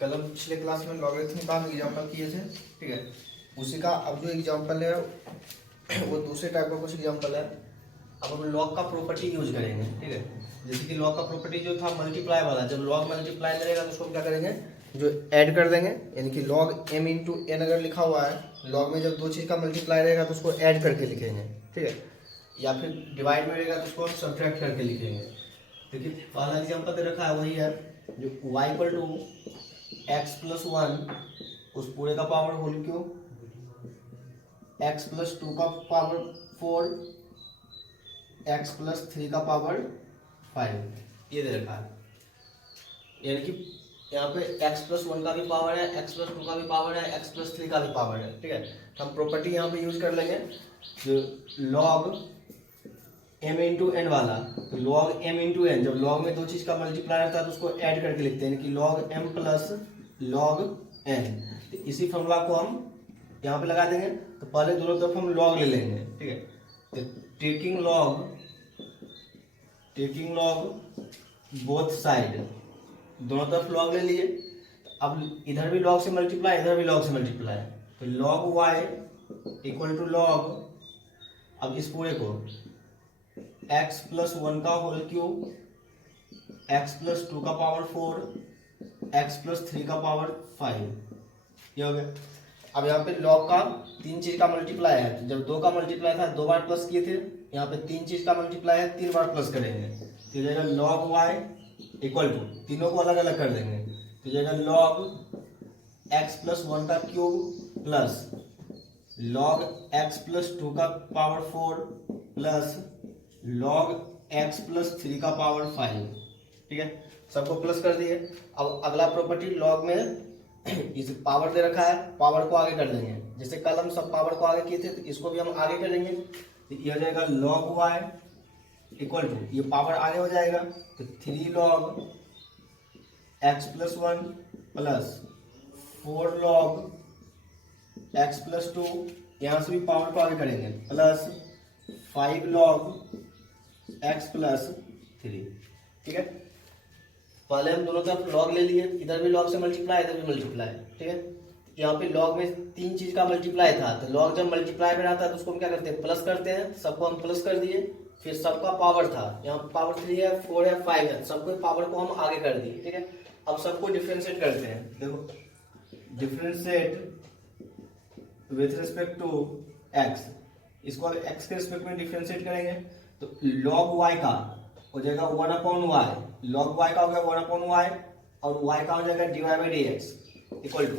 कल हम पिछले क्लास में लॉगरिथम का एग्जाम्पल किए थे, ठीक है। उसी का अब जो एग्जाम्पल है वो दूसरे टाइप का कुछ एग्जाम्पल है। अब हम लॉग का प्रॉपर्टी यूज करेंगे, ठीक है। जैसे कि लॉग का प्रॉपर्टी जो था मल्टीप्लाई वाला, जब लॉग मल्टीप्लाई करेगा तो उसको क्या करेंगे, जो ऐड कर देंगे, यानी कि लॉग एम इंटू एन अगर लिखा हुआ है, लॉग में जब दो चीज़ का मल्टीप्लाई रहेगा तो उसको ऐड करके लिखेंगे, ठीक है। या फिर डिवाइड में रहेगा तो उसको सब्ट्रैक्ट करके लिखेंगे। देखिए पहला एग्जाम्पल दे रखा है वही है, जो y equal to x plus one उस पूरे का power whole cube, x plus two का power four, x plus three का पावर फाइव, ये दे रखा है। यानी कि यहाँ पे एक्स प्लस वन का भी पावर है, एक्स प्लस टू का भी पावर है, एक्स प्लस थ्री का भी पावर है, ठीक है। तो हम प्रॉपर्टी यहाँ पे यूज कर लेंगे, जो लॉग एम इंटू एन वाला। तो लॉग एम इंटू एन, जब लॉग में दो चीज का मल्टीप्लाई रहता है तो उसको ऐड करके लिखते हैं, कि log m plus log n. तो इसी फॉर्मूला को हम यहाँ पे लगा देंगे। तो पहले दोनों तरफ हम लॉग ले लेंगे, ठीक है। तो टेकिंग लॉग बोथ साइड, दोनों तरफ लॉग ले लिए। अब इधर भी लॉग से मल्टीप्लाई, इधर भी लॉग से मल्टीप्लाई, तो log y equal to log, अब इस पूरे को एक्स प्लस वन का whole cube, x plus two का power four, x plus three का पावर फाइव, ये हो गया। अब यहाँ पे लॉग का तीन चीज का मल्टीप्लाई है, जब दो का मल्टीप्लाई था दो बार प्लस किए थे, यहाँ पे तीन चीज का मल्टीप्लाई है तीन बार प्लस करेंगे। तो जाएगा लॉग वाई इक्वल टू, तीनों को अलग अलग कर देंगे, तो जाएगा लॉग एक्स प्लस वन का cube plus log x plus two का power four plus log x plus three का पावर फाइव, ठीक है। सबको प्लस कर दिए। अब अगला प्रॉपर्टी लॉग में इस पावर दे रखा है, पावर को आगे कर देंगे। जैसे कल हम सब पावर को आगे किए थे तो इसको भी हम आगे करेंगे। तो ये हो जाएगा लॉग वाई इक्वल टू, ये पावर आगे हो जाएगा तो three log x plus one plus four log x plus to, यहाँ से भी पावर को आगे करेंगे, plus five log x plus three, ठीक है। पहले हम दोनों तरफ लॉग ले लिए, इधर भी लॉग से मल्टीप्लाई, इधर भी मल्टीप्लाई, ठीक है। यहाँ पे लॉग में तीन चीज का मल्टीप्लाई था, तो लॉग जब मल्टीप्लाई में रहता है तो उसको हम क्या करते हैं, प्लस करते हैं। सबको हम प्लस कर दिए, फिर सबका पावर था, यहाँ पावर थ्री है, फोर है, फाइव है, सबको पावर को हम आगे कर दिए, ठीक है। अब सबको डिफ्रेंशिएट करते हैं। देखो differentiate with respect to x, इसको एक्स के रिस्पेक्ट में डिफ्रेंशिएट करेंगे तो log y का हो जाएगा one upon y, log y का हो गया वन अपॉन वाई, और y का हो जाएगा d y by d x equal to,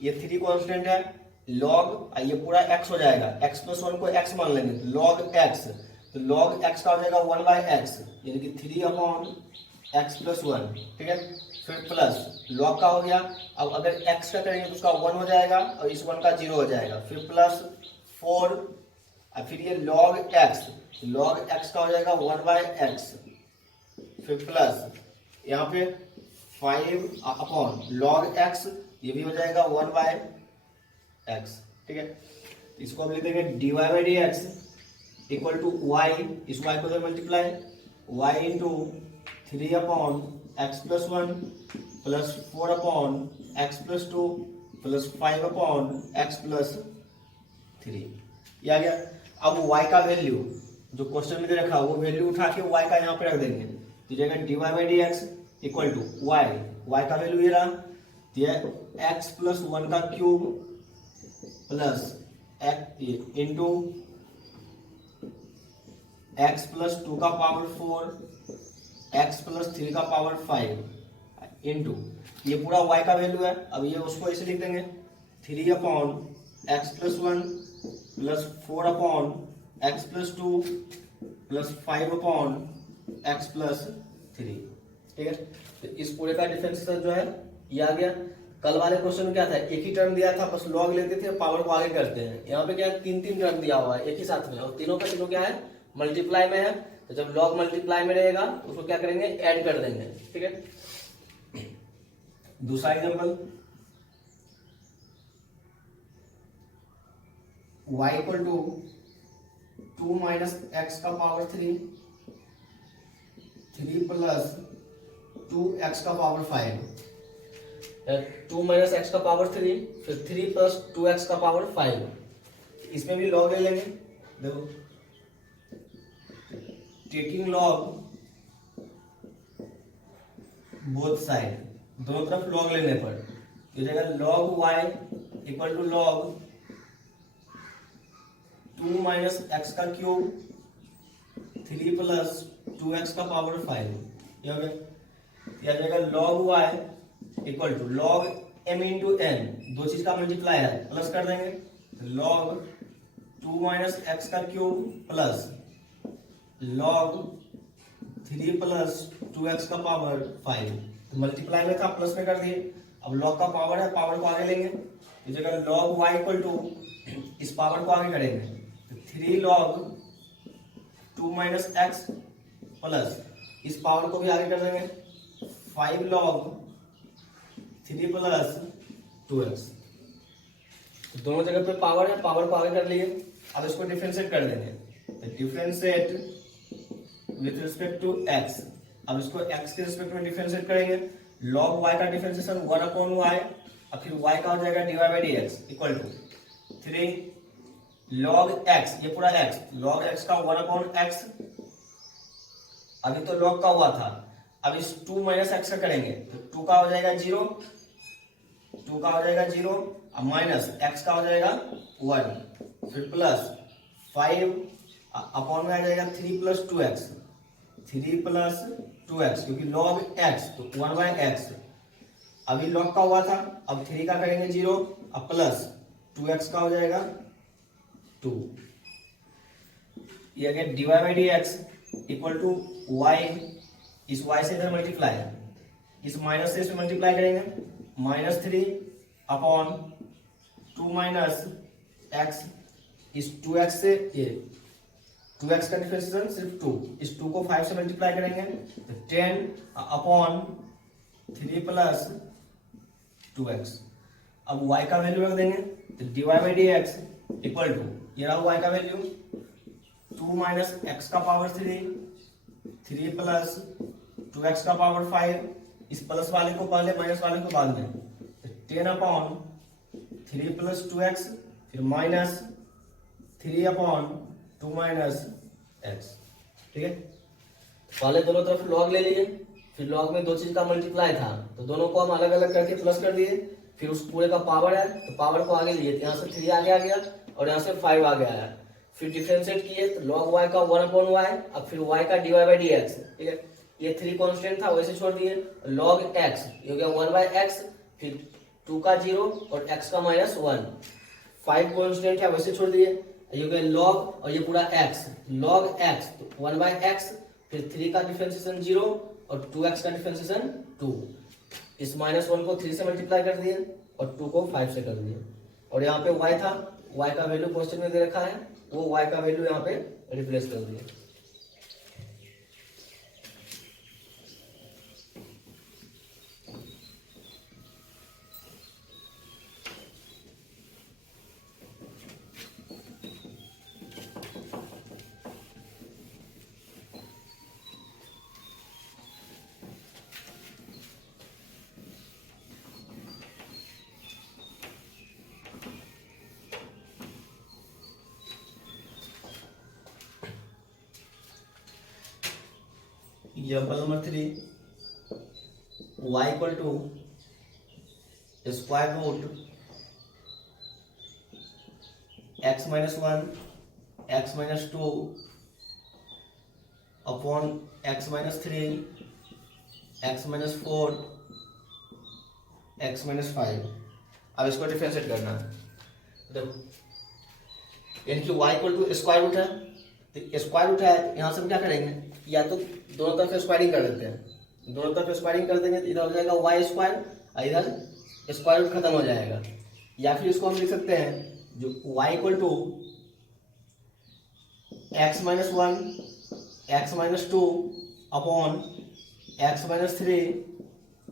ये थ्री कॉन्स्टेंट है, लॉग ये पूरा x हो जाएगा, x प्लस वन को x मान लेंगे, तो log x, तो log x का हो जाएगा वन बाई एक्स, यानी कि three upon x plus one, ठीक है। फिर प्लस लॉग का हो गया, अब अगर x का करेंगे तो उसका वन हो जाएगा और इस वन का जीरो हो जाएगा, फिर प्लस फोर, और फिर ये log x का हो जाएगा वन बाई एक्स, फिर प्लस यहाँ पे फाइव अपॉन log x, ये भी हो जाएगा वन बाय एक्स, ठीक है। इसको हम लिख देंगे d y by d x equal to y, इस वाई को multiply y into three upon x plus one plus four upon x plus two plus five upon x plus three, ये आ गया। अब y का वैल्यू जो question में दे रखा वो वैल्यू उठा के y का यहाँ पे रख देंगे, तो जाएगा d y by d x equal to y का वैल्यू ये रहा, तो ये x प्लस वन का cube plus into x plus two का power four, x plus three का पावर फाइव इंटू ये पूरा y का वैल्यू है। अब ये उसको ऐसे लिख देंगे three upon x plus one plus four upon x plus two plus five upon x plus three, ठीक है। तो इस पूरे का डिफरेंशियल जो है ये आ गया। कल वाले क्वेश्चन में क्या था, एक ही टर्म दिया था, बस लॉग लेते थे, पावर को आगे करते हैं। यहाँ पे क्या है, तीन तीन टर्म दिया हुआ है एक ही साथ में, और तीनों का तीनों क्या है, मल्टीप्लाई में है। तो जब लॉग मल्टीप्लाई में रहेगा तो उसको क्या करेंगे, ऐड कर देंगे, ठीक है। दूसरा example y equal to two minus x का power three, three plus two x का power five, two minus x का पावर 3, फिर 3 प्लस 2x का पावर 5। इसमें भी लॉग ले लेंगे। देखो टेकिंग लॉग बोथ साइड, दोनों तरफ लॉग लेने पर हो जाएगा log y equal to log 2 minus x का क्यूब 3 प्लस 2x का पावर 5। ये हो गया। यह आ जाएगा log y equal to log m into n, दो चीज का मल्टीप्लाई है, प्लस कर देंगे लॉग 2 माइनस एक्स का cube plus log 3 plus 2x का पावर 5। तो मल्टीप्लाई में था, प्लस में कर दिए। अब लॉग का पावर है, पावर को आगे लेंगे, इस जगह लॉग y इक्वल टू इस पावर को आगे करेंगे तो 3 लॉग 2 माइनस एक्स प्लस इस पावर को भी आगे कर देंगे 5 लॉग 3 प्लस 2x। तो दोनों जगह पे पावर है, पावर को आगे कर लिए। अब इसको डिफरेंशिएट कर देंगे, तो differentiate with respect to x। अब इसको x के रिस्पेक्ट में डिफरेंशिएट करेंगे, log y का डिफरेंशिएशन 1/y, और फिर y का हो जाएगा dy/dx equal to 3 log x, ये पूरा x, log x का 1/x। अभी तो log का हुआ था, अब इस 2 माइनस एक्स का करेंगे तो 2 का हो जाएगा 0, 2 का हो जाएगा 0, अब माइनस x का हो जाएगा 1, फिर प्लस 5 अपॉन में आ जाएगा 3 प्लस 2x, 3 प्लस 2x, क्योंकि log x तो 1/x। अभी log का हुआ था, अब 3 का करेंगे 0, अब प्लस 2x का हो जाएगा 2। ये again dy/dx equal to y, इस y से इधर मल्टीप्लाई है, इस माइनस से इसमें मल्टीप्लाई करेंगे, -3 अपॉन 2 माइनस x, इस 2x से ये 2x का डिफरेंशिएशन सिर्फ 2, इस 2 को 5 से मल्टीप्लाई करेंगे तो 10 अपॉन 3 प्लस 2x। अब y का वैल्यू रख देंगे तो dy/dx इक्वल टू, ये रहा y का वैल्यू 2 माइनस x का पावर 3, 3 प्लस 2x का पावर 5, इस प्लस वाले को पहले, माइनस वाले को बाद में, तो 10 अपॉन 3 प्लस 2x, फिर माइनस 3 अपॉन 2 माइनस एक्स। ठीक है, पहले दोनों तरफ लॉग ले लिए, फिर लॉग में दो चीज का मल्टीप्लाई था तो दोनों को हम अलग अलग करके प्लस कर दिए, फिर उस पूरे का पावर है तो पावर को आगे लिए, यहाँ से 3 आगे आ गया और यहाँ से 5 आगे आया, फिर डिफरेंशिएट किए तो log y का 1/y, अब फिर y का dy/dx। ठीक है, ये 3 कांस्टेंट था वैसे छोड़ दिए, log x ये हो गया 1/x, फिर 2 का 0 और x का -1, 5 कांस्टेंट है वैसे छोड़ दिए, ये हो गया log और ये पूरा x, log x तो 1/x, फिर 3 का डिफरेंशिएशन 0 और 2x का डिफरेंशिएशन 2, इस -1 को 3 से मल्टीप्लाई कर दिए और 2 को 5 से कर दिए, और यहाँ पे y था, y का वैल्यू क्वेश्चन में दे रखा है, वो y का वैल्यू यहाँ पे रिप्लेस कर दिए। Example number 3, y equal to square root x-1 x-2 upon x-3 x-4 x-5। अब इसको डिफरेंशिएट करना है, देखो यानी कि y equal to square root है, तो स्क्वायर रूट है यहाँ से हम क्या करेंगे, या तो दोनों तरफ स्क्वायरिंग कर देते हैं, दोनों तरफ स्क्वायरिंग कर देंगे तो इधर हो जाएगा y स्क्वायर और इधर स्क्वायर रूट खत्म हो जाएगा, या फिर इसको हम लिख सकते हैं जो y equal to x-1 x-2 upon x-3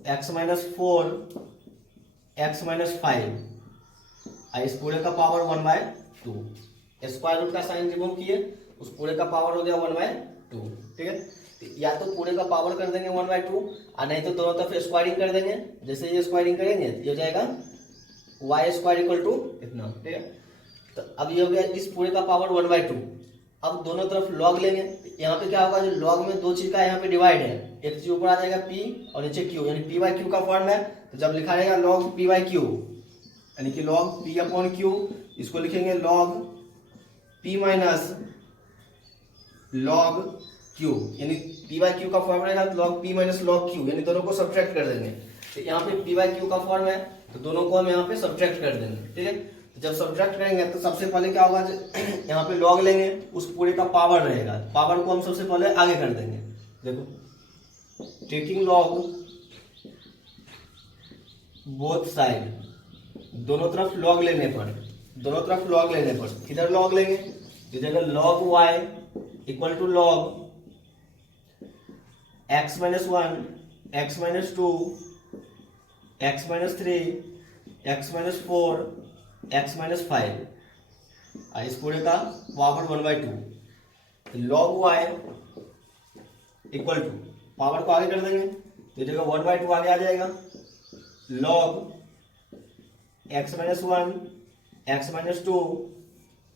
x-4 x-5, इस पूरे का पावर 1/2, स्क्वायर रूट का साइन रिमूव किए, उस पूरे का पावर हो गया 1/2। ठीक है, तो या तो पूरे का पावर कर देंगे 1/2 और नहीं तो दोनों तरफ स्क्वायरिंग कर देंगे। जैसे ये स्क्वायरिंग करेंगे ये हो जाएगा वाई स्क्वायर इक्वल टू इतना, ठीक है। तो अब ये हो गया इस पूरे का पावर 1/2। अब दोनों तरफ लॉग लेंगे, यहाँ पे क्या होगा, जो लॉग में दो चीज का यहाँ पे डिवाइड है, एक चीज ऊपर आ जाएगा p और नीचे q, यानी p/q का फॉर्म है। तो जब लिखा रहेगा log p/q यानी कि log p/q, इसको लिखेंगे log p minus log q, यानी p/q का फॉर्म रहेगा log p minus log q, यानी दोनों को सब्ट्रैक्ट कर देंगे। तो यहाँ पे p/q का फॉर्म है तो दोनों को हम यहाँ पे सब्ट्रैक्ट कर देंगे, ठीक है। तो जब सब्ट्रैक्ट करेंगे तो सबसे पहले क्या होगा, यहाँ पे लॉग लेंगे, उस पूरे का पावर रहेगा, पावर को हम सबसे पहले आगे कर देंगे। देखो टेकिंग लॉग बोथ साइड, दोनों तरफ लॉग लेने पर, दोनों तरफ लॉग लेने पर इधर लॉग लेंगे, इस जगह log y equal to log x minus 1, x minus 2, x minus 3, x minus 4, x minus 5, इस पूरे का power 1/2। log y equal to, power को आगे कर देंगे तो जगह 1/2 आगे आ जाएगा, log x minus 1, x minus 2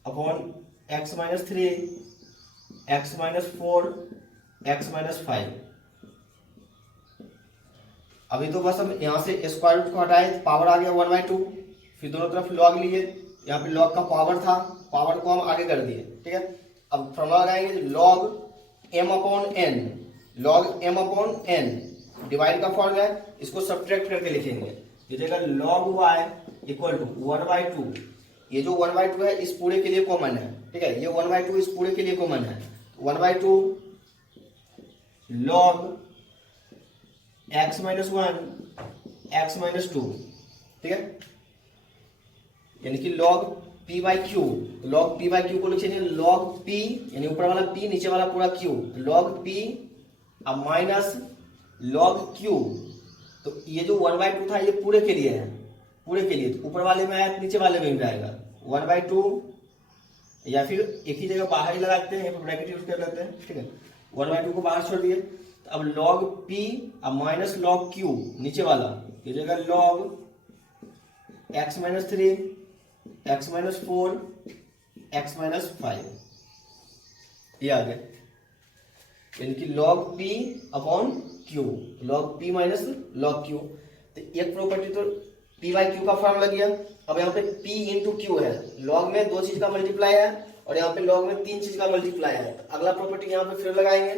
upon x minus 3, x minus 4, x minus 5। अभी तो बस हम यहाँ से स्क्वायर रूट को हटाए, पावर आ गया 1/2, फिर दोनों तरफ लॉग लिए, यहाँ पे लॉग का पावर था, पावर को हम आगे कर दिए, ठीक है। अब फॉर्मूला लगाएंगे log m upon n, log m upon n divide का फॉर्मूला है, इसको सब्ट्रैक्ट करके लिखेंगे, ये देगा log y इक्वल टू 1/2, ये जो 1/2 है इस पूरे के लिए कॉमन है, ठीक है, ये 1/2 इस पूरे के लिए कॉमन है, 1/2 log x minus 1, x minus 2, ठीक है, यानी कि log p/q, log p/q को लिखेंगे log p, यानी ऊपर वाला p नीचे वाला पूरा q, log p अब माइनस log q। तो ये जो 1/2 था ये पूरे के लिए है, पूरे के लिए, तो ऊपर वाले में आया नीचे वाले में भी आएगा 1/2, या फिर एक ही जगह बाहर ही लगाते हैं, ब्रैकेट यूज कर लेते हैं, ठीक है। 1/2 को बाहर छोड़ दिए, तो अब log p अब माइनस log q नीचे वाला, ये जगह log x minus 3, x minus 4, x minus 5, ये आ गया, यानी कि log p upon q, log p minus log q। तो एक प्रॉपर्टी तो p/q का फॉर्मूला गया। अब यहाँ पे p इंटू क्यू है, log में दो चीज का मल्टीप्लाई है और यहाँ पे log में तीन चीज का मल्टीप्लाई है। तो अगला प्रॉपर्टी यहाँ पे फिर लगाएंगे,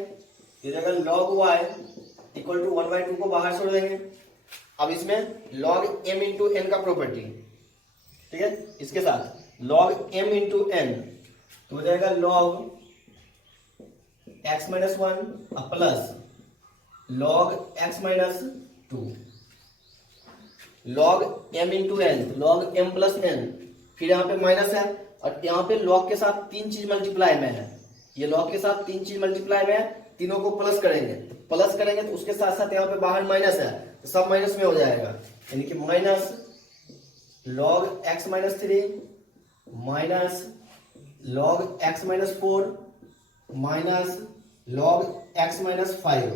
ये जगह log y इक्वल टू 1/2 को बाहर छोड़ देंगे। अब इसमें log m इंटू n का प्रॉपर्टी, ठीक है, इसके साथ log m इंटू n तो हो जाएगा log x minus 1 plus log x minus 2, log m into n, log m plus n, फिर यहाँ पे माइनस है और यहाँ पे log के साथ तीन चीज मल्टीप्लाई में है, ये log के साथ तीन चीज मल्टीप्लाई में है, तीनों को प्लस करेंगे, तो प्लस करेंगे तो उसके साथ साथ यहाँ पे बाहर माइनस है तो सब माइनस में हो जाएगा, यानी कि minus log x minus 3 minus log x minus 4 minus log x minus 5,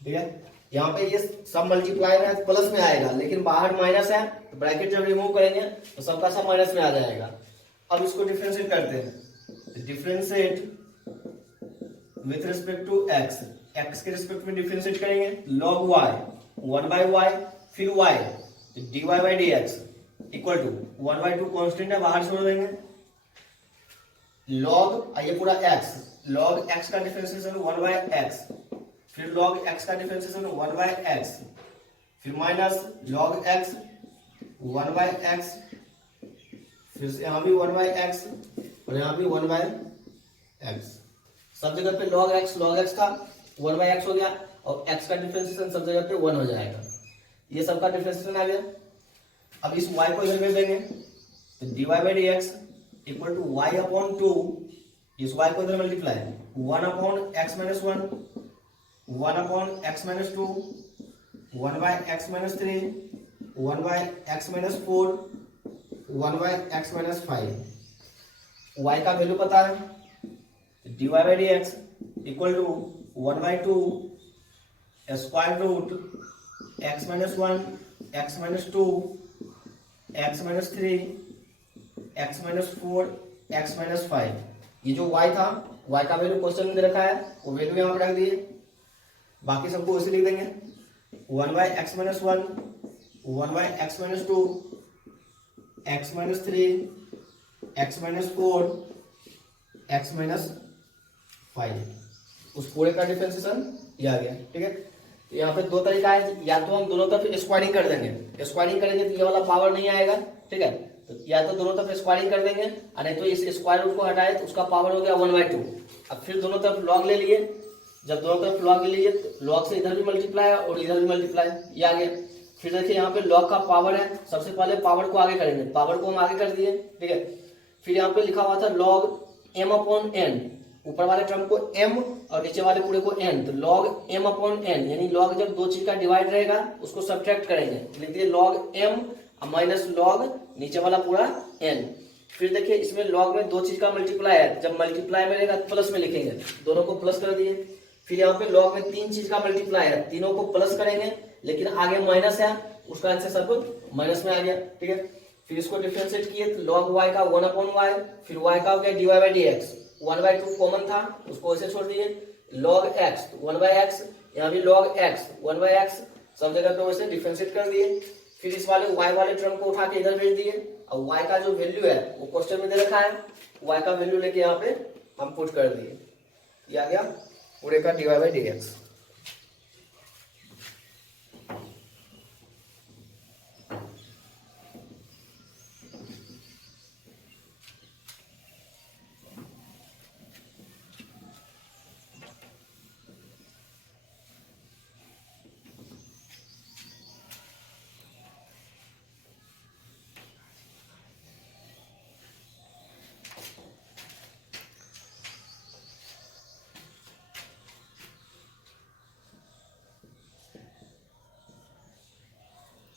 ठीक है। यहाँ पे ये सब मल्टीप्लाई में प्लस में आएगा, लेकिन बाहर माइनस है तो ब्रैकेट जब रिमूव करेंगे तो सबका सब माइनस में आ जाएगा। अब इसको डिफरेंशिएट करते हैं, differentiate with respect to x, x के रिस्पेक्ट में डिफरेंशिएट करेंगे log y 1/y, फिर y dy/dx equal to 1/2 constant है बाहर छोड़ देंगे, log ये पूरा x, log x का डिफरेंशिएशन 1/x, फिर log x का डिफरेंशिएशन 1/x, फिर माइनस log x 1/x, फिर यहाँ भी 1/x और यहाँ भी 1/x, सब जगह पे log x था 1/x हो गया और x का डिफरेंशिएशन सब जगह पे 1 हो जाएगा, ये सबका डिफरेंशिएशन आ गया। अब इस y को इधर भेज देंगे तो dy/dx equal to y upon 2, इस y को इधर multiply 1 upon x minus 1, 1 upon x minus 2, 1/x minus 3, 1/x minus 4, 1/x minus 5। y का वैल्यू पता है, dy/dx equal to 1/2 square root x minus 1 x minus 2 x minus 3 x minus 4 x minus 5। ये जो y था, y का value question में दे रखा है, वो वैल्यू यहाँ पे रख दिए। बाकी सबको उसे लिख देंगे 1/x minus 1 1/x minus 2 x minus 3 x minus 4 x minus 5। उस पूरे का डिफरेंशिएशन ये आ गया। ठीक है, तो यहाँ पे दो तरीका है, या तो हम दोनों तरफ स्क्वायरिंग कर देंगे, स्क्वायरिंग करेंगे तो ये वाला पावर नहीं आएगा। ठीक है, तो या तो दोनों तरफ स्क्वायरिंग कर देंगे, और नहीं तो इस स्क्वायर रूट को हटाए तो उसका पावर हो गया 1/2। अब फिर दोनों तरफ लॉग ले लिए, जब दोनों तरफ लॉग ले लिए तो लॉग से इधर भी मल्टीप्लाई और इधर भी मल्टीप्लाई, ये आ गया। फिर देखिए यहाँ पे लॉग का पावर है, सबसे पहले पावर को आगे करेंगे, पावर को हम आगे कर दिए। ठीक है, फिर यहाँ पे लिखा हुआ था log m/n, ऊपर वाले टर्म को m और नीचे वाले पूरे को n, तो log m/n, यानी log जब दो चीज का डिवाइड रहेगा उसको सब्ट्रैक्ट करेंगे, लिख दिए log m माइनस log नीचे वाला पूरा n। फिर देखिए इसमें log में दो चीज का मल्टीप्लाई है, जब मल्टीप्लाई में रहेगा प्लस में लिखेंगे, दोनों को प्लस कर दिए। फिर यहाँ पे log में तीन चीज का मल्टीप्लाई है, तीनों को प्लस करेंगे, लेकिन आगे माइनस है, उसका आंसर सब माइनस में आ गया। ठीक है, फिर इसको डिफरेंशिएट किए तो log y का 1/y, फिर y का हो गया dy/dx, 1/2 कॉमन था उसको ऐसे छोड़ दिए, log x 1/x, यहाँ भी log x 1/x, सब जगह पे वैसे डिफरेंशिएट कर दिए। फिर इस वाले y वाले टर्म को उठा के इधर भेज दिए, और y का जो वैल्यू है वो क्वेश्चन में दे रखा है, y का वैल्यू लेके यहाँ पे हम पुट कर दिए, ये आ गया पूरे का dy/dx।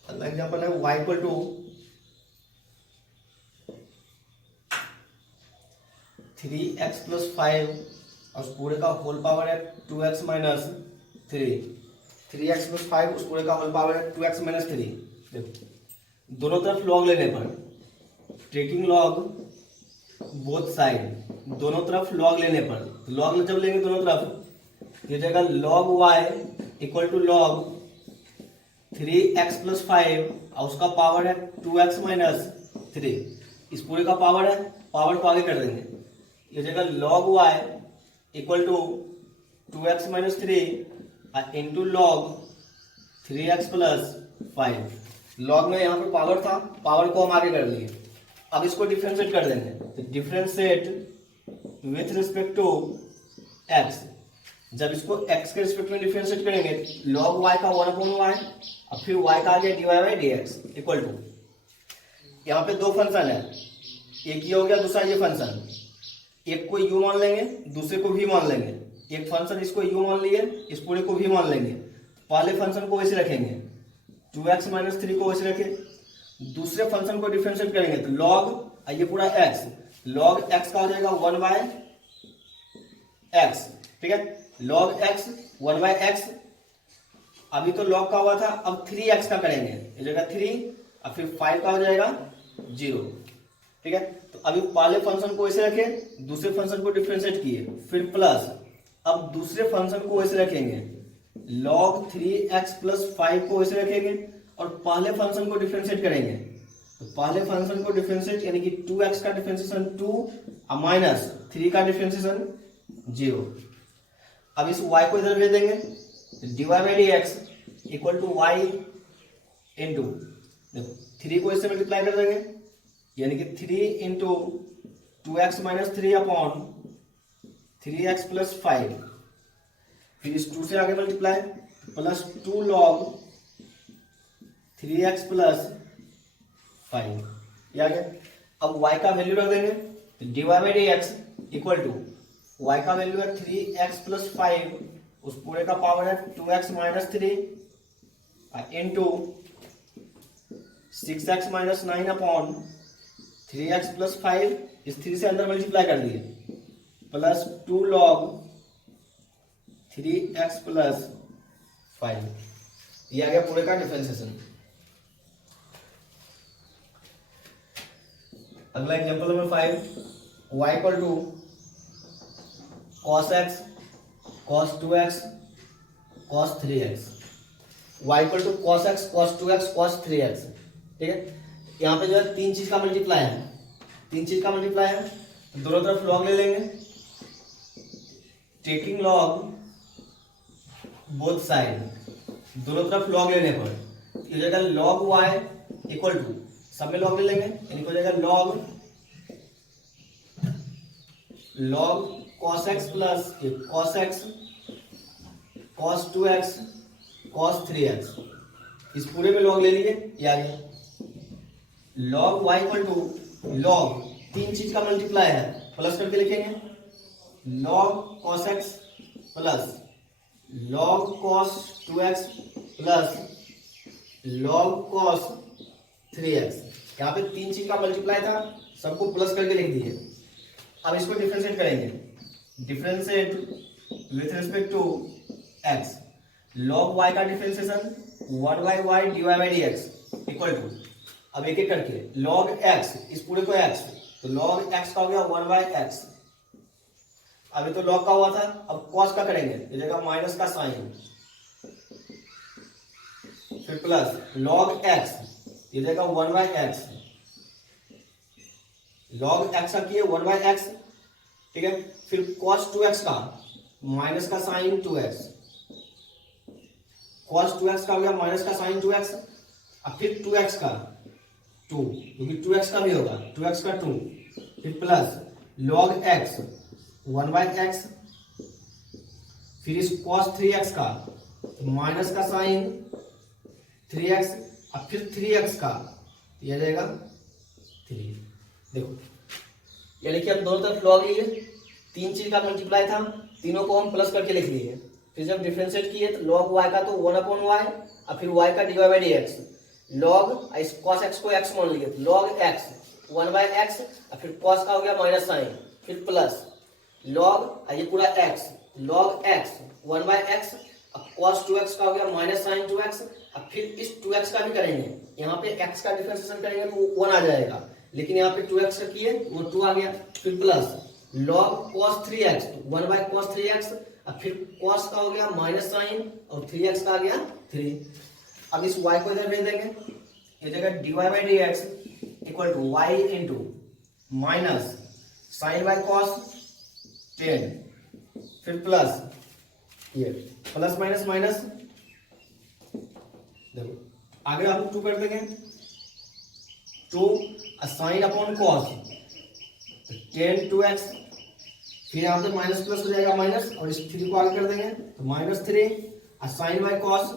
अगला एग्जांपल है y equal to 3x plus 5 और उस पूरे का होल पावर है 2x माइनस 3। 3x प्लस 5 उस पूरे का होल पावर है 2x माइनस 3। देखो दोनों तरफ लॉग लेने पर, टेकिंग लॉग बोथ साइड, दोनों तरफ लॉग लेने पर, तो लॉग जब लेंगे दोनों तरफ, ये जाएगा log y equal to log 3x plus 5 और उसका पावर है 2x माइनस 3। इस पूरे का पावर है, पावर को आगे कर देंगे, ये जगह log y equal to 2x minus 3 into log 3x plus 5। Log में यहाँ पे पावर था, पावर को हम आगे कर लिए। अब इसको डिफरेंशिएट कर देंगे, तो differentiate with respect to x, जब इसको x के रिस्पेक्ट में डिफरेंशिएट करेंगे log y का 1/y और फिर y का आ गया dy/dx इक्वल टू, यहाँ पे दो फंक्शन है, एक ये हो गया, दूसरा ये फंक्शन, एक को u मान लेंगे दूसरे को v मान लेंगे, एक फंक्शन इसको u मान लिए इस पूरे को v मान लेंगे। पहले फंक्शन को वैसे रखेंगे, 2x माइनस 3 को वैसे रखे, दूसरे फंक्शन को डिफरेंशिएट करेंगे तो log ये पूरा x, log x का हो जाएगा 1/x। ठीक है, log x 1/x, अभी तो log का हुआ था, अब 3x का करेंगे, ये जगह 3 और फिर 5 का हो जाएगा 0। ठीक है, तो अभी पहले फंक्शन को ऐसे रखे, दूसरे फंक्शन को डिफरेंशिएट किए, फिर प्लस, अब दूसरे फंक्शन को ऐसे रखेंगे, log 3x प्लस 5 को ऐसे रखेंगे और पहले फंक्शन को डिफरेंशिएट करेंगे, तो पहले फंक्शन को डिफरेंशिएट यानी कि 2x का डिफरेंशिएशन 2 और माइनस 3 का डिफरेंशिएशन 0। अब इस y को इधर भेज देंगे, dy/dx equal to y into, देखो 3 को इससे मल्टीप्लाई कर देंगे, यानी कि 3 into 2x minus 3 upon 3x plus 5, फिर इस 2 से आगे multiply plus 2 log 3x plus 5, ये आ गया। अब y का वैल्यू रख देंगे, dy/dx इक्वल टू y का वैल्यू है 3x प्लस 5, उस पूरे का पावर है 2x minus 3 into 6x minus 9 upon 3x plus 5, इस 3 से अंदर मल्टीप्लाई कर दिए, प्लस 2 log 3x प्लस 5, ये आ गया पूरे का डिफरेंशिएशन। अगला example number 5, y equal to cos x cos 2x cos 3x, y equal to cos x cos 2x cos 3x, ठीक है। यहाँ पे जो है तीन चीज का मल्टीप्लाई है, तीन चीज का मल्टीप्लाई है, दोनों तरफ लॉग ले लेंगे, टेकिंग लॉग बोथ साइड, दोनों तरफ लॉग लेने पर ये हो जाएगा log y इक्वल टू, सब में लॉग ले लेंगे, यानी हो जाएगा log cos x plus cos x cos 2x cos 3x, इस पूरे में लॉग ले लिए, ये आ गया। log y equal to log, तीन चीज का मल्टीप्लाई है, प्लस करके लिखेंगे, log cos x plus log cos 2x plus log cos 3x, यहाँ पे तीन चीज का मल्टीप्लाई था, सबको प्लस करके लिख दिए। अब इसको डिफरेंशिएट करेंगे, differentiate with respect to x, log y का differentiation 1/y dy/dx equal to, अब एक एक करके log x, इस पूरे को x, तो log x का हो गया 1/x, अभी तो log का हुआ था, अब cos का करेंगे, ये जगह माइनस का साइन, फिर प्लस log x, ये जगह 1/x, log x का किए 1/x, ठीक है। फिर cos 2x का माइनस का साइन 2x, cos 2x का हो गया माइनस का साइन 2x, अब फिर 2x का 2, क्योंकि 2x का भी होगा, 2x का 2, फिर प्लस log x 1/x, फिर इस cos 3x का माइनस का साइन 3x, अब फिर 3x का, यह आ जाएगा 3। देखो, यानी कि हम दोनों तरफ लॉग लिए, तीन चीज का मल्टीप्लाई था, तीनों को हम प्लस करके लिख लिए, फिर जब डिफरेंशिएट किए तो log y का तो 1/y, और फिर y का dy/dx, log इस cos x को x मान लिए, तो log x 1/x, और फिर cos का हो गया माइनस साइन, फिर प्लस log ये पूरा x, log x 1/x, अब cos 2x का हो गया माइनस साइन 2x, अब फिर इस 2x का भी करेंगे, यहाँ पे x का डिफरेंशिएशन करेंगे तो 1 आ जाएगा, लेकिन यहाँ पे 2x का किए वो 2 आ गया, फिर plus log cos 3x 1/cos 3x, अब फिर cos का हो गया माइनस साइन और 3x का आ गया 3। अब इस y को इधर भेज देंगे, ये जगह dy/dx equal to y into minus sine by cos 10, फिर प्लस ये प्लस माइनस माइनस, देखो आगे हम 2 कर देंगे, 2 साइन अपॉन कॉस 10 2x, फिर यहाँ पे माइनस प्लस हो जाएगा माइनस, और इस 3 को आगे कर देंगे तो -3 साइन बाय कॉस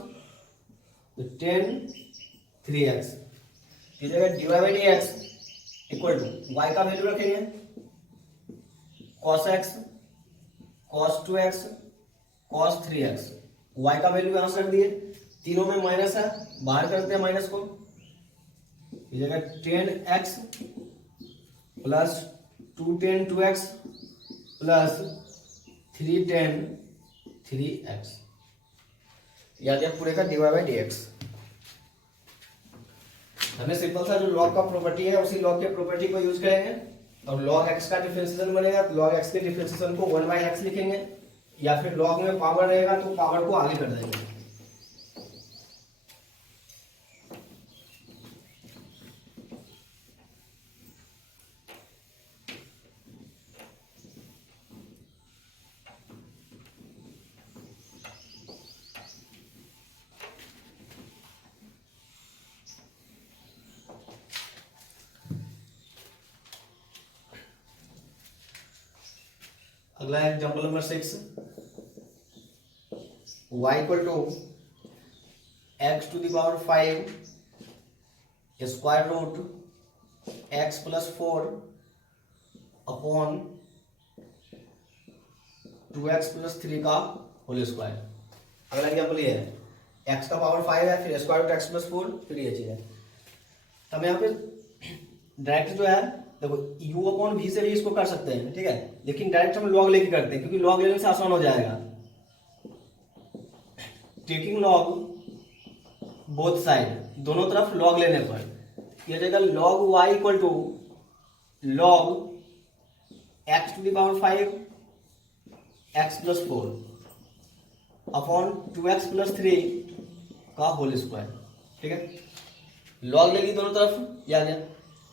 10 3x, फिर जगह dy/dx इक्वल टू y का वैल्यू रखेंगे cos x cos 2x cos 3x, y का वैल्यू यहां से रख दिए, तीनों में माइनस है, बाहर करते हैं माइनस को, ये जगह 10x plus 210 2x plus 310 3x, याद है पूरे का dy/dx। हमें सिंपल सा जो लॉग का प्रॉपर्टी है उसी लॉग के प्रॉपर्टी को यूज करेंगे, और log x का डिफरेंशिएशन बनेगा तो log x के डिफरेंशिएशन को 1/x लिखेंगे, या फिर log में पावर रहेगा तो पावर को आगे कर देंगे। अगला example number 6, y equal to x to the power 5 square root x plus 4 upon 2x plus 3 का होल स्क्वायर। अगला एग्जांपल ये है, x का पावर 5 है, फिर स्क्वायर रूट x प्लस 4, फिर ये चीज है। तो हम यहाँ पे डायरेक्ट जो है देखो u अपॉन v से भी इसको कर सकते हैं, ठीक है, लेकिन डायरेक्ट हम लॉग लेके करते हैं क्योंकि लॉग लेने से आसान हो जाएगा। टेकिंग लॉग बोथ साइड, दोनों तरफ लॉग लेने पर यह जाएगा log y equal to log x to the power 5 x plus 4 upon 2x plus 3 का होल स्क्वायर। ठीक है, लॉग लेगी दोनों तरफ, या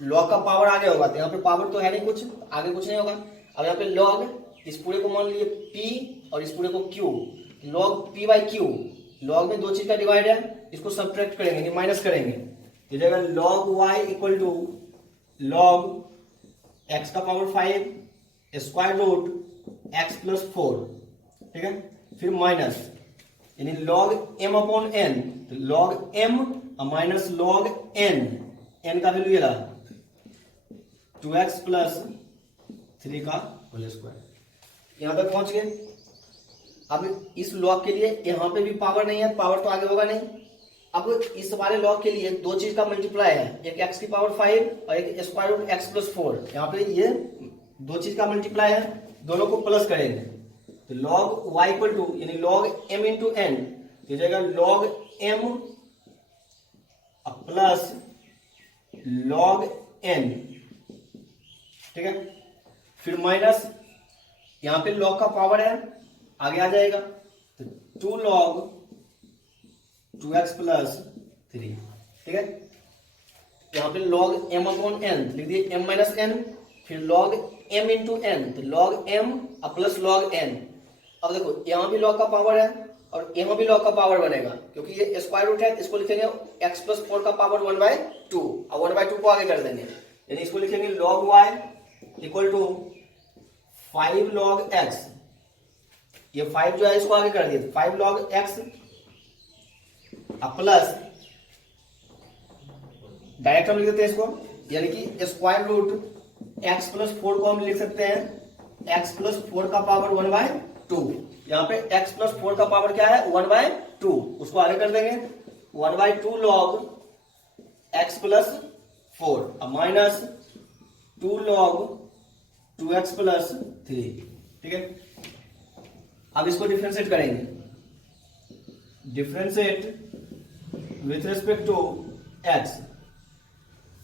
लॉग का पावर आगे होगा तो यहाँ पे पावर तो है नहीं, कुछ आगे कुछ नहीं होगा। अब यहाँ पे लॉग इस पूरे को मान लीजिए p और इस पूरे को q, log p by q, log में दो चीज का डिवाइड है, इसको सब्ट्रैक्ट करेंगे, माइनस करेंगे, ये जाएगा log y equal to log x का power 5 square root x plus 4। ठीक है, फिर माइनस यानी लॉग m अपॉन n, तो log m minus log n का वैल्यू ये रहा 2x प्लस 3 का होल स्क्वायर। यहां तक पहुंच गए। अब इस लॉग के लिए यहां पे भी पावर नहीं है, पावर तो आगे होगा नहीं। अब इस वाले लॉग के लिए दो चीज का मल्टीप्लाई है, एक x की पावर 5 और एक स्क्वायर रूट x प्लस 4। यहाँ पे ये दो चीज का मल्टीप्लाई है, दोनों को प्लस करेंगे तो लॉग y इक्वल टू यानी लॉग m इंटू एन, हो जाएगा log m plus log n। ठीक है, फिर माइनस यहां पे लॉग का पावर है, आगे आ जाएगा तो 2 लॉग 2x प्लस 3। ठीक है, यहां पे लॉग m अपॉन n लिख दिए, m माइनस n, फिर लॉग m इंटू एन, तो log m plus log n। अब देखो यहां भी लॉग का पावर है और यहां भी लॉग का पावर बनेगा, क्योंकि ये स्क्वायर रूट है, इसको लिखेंगे x प्लस 4 का पावर 1/2 और 1/2 को आगे कर देंगे, यानी इसको लिखेंगे log y equal to 5 log x, ये 5 जो है इसको आगे कर दिए 5 लॉग x प्लस डायरेक्ट हम लिख देते हैं इसको, यानी कि स्क्वायर रूट x प्लस 4 को हम लिख सकते हैं x प्लस 4 का पावर 1/2। यहाँ पे x प्लस 4 का पावर क्या है 1/2, उसको आगे कर देंगे 1/2 लॉग x प्लस 4 अब माइनस 2 लॉग 2x प्लस 3। ठीक है, अब इसको डिफरेंशिएट करेंगे, differentiate with respect to x,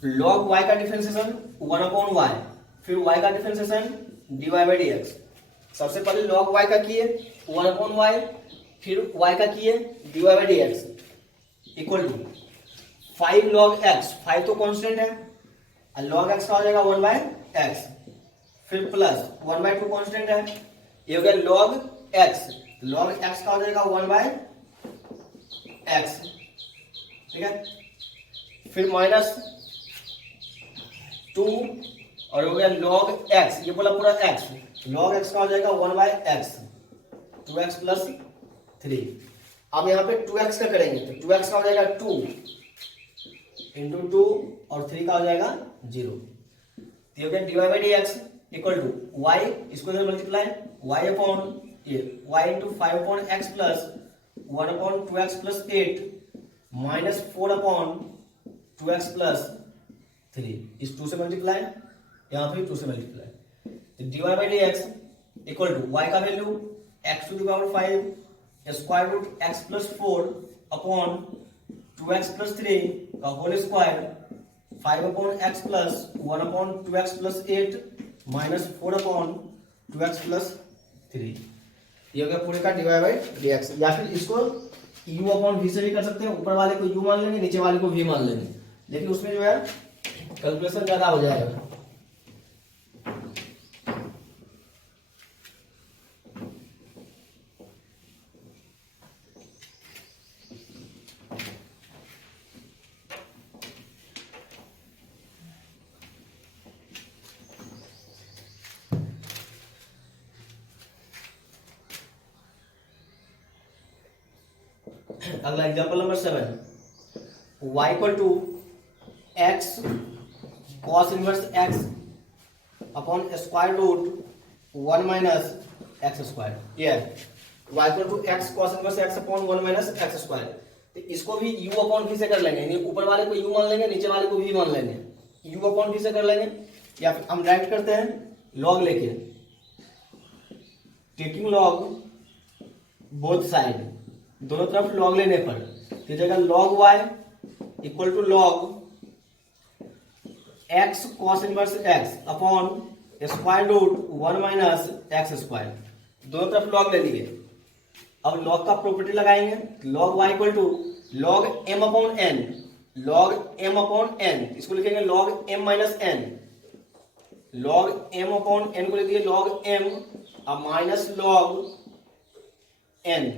log y का डिफरेंशिएशन 1 अपॉन y, फिर y का डिफरेंशिएशन dy बाई dx। सबसे पहले लॉग y का किए 1 अपॉन y, फिर y का किए dy by dx equal to 5 log x, 5 तो कांस्टेंट है, और लॉग x का हो जाएगा 1/x, फिर प्लस 1/2 कांस्टेंट है, ये हो गया लॉग x, लॉग x का हो जाएगा 1/x। ठीक है, फिर माइनस 2 और हो गया लॉग x, ये बोला पूरा x, लॉग x का हो जाएगा 1/x, 2x प्लस 3। अब यहाँ पे 2x का करेंगे तो 2x का हो जाएगा 2 इंटू 2 और 3 का हो जाएगा 0, तो ये हो गया dy by dx equal to y, इसको इधर मल्टीप्लाई y अपॉन ये y into 5 upon x plus 1 upon 2x plus 8 minus 4 upon 2x plus 3, इस 2 से मल्टीप्लाई, यहाँ पे 2 से मल्टीप्लाई, तो dy by dx equal to y का value x to the power 5 square root x plus 4 upon 2x plus 3 का whole square 5 upon x plus 1 upon 2x plus 8 minus 4 upon 2x plus 3। ये हो गया पूरे का dy by dx, या फिर इसको u अपॉन v से भी कर सकते हैं, ऊपर वाले को u मान लेंगे, नीचे वाले को v मान लेंगे, लेकिन उसमें जो है कैलकुलेशन ज्यादा हो जाएगा। अगला example number 7, y equal to x cos inverse x upon square root 1 minus x square, ये है y equal to x cos inverse x upon 1 minus x square. तो इसको भी u अपॉन v से कर लेंगे, यानी ऊपर वाले को u मान लेंगे, नीचे वाले को v मान लेंगे, u अपॉन v से कर लेंगे, या फिर हम डायरेक्ट करते हैं लॉग लेके, टेकिंग लॉग बोथ साइड, दोनों तरफ लॉग लेने पर तो जगह log y equal to log x cos inverse x upon square root 1 minus x square, दोनों तरफ लॉग ले लिए। अब लॉग का प्रॉपर्टी लगाएंगे, log y equal to log m upon n, log m upon n, इसको लिखेंगे log m minus n, log m upon n को लिख दिए लॉग एम अब माइनस लॉग एन,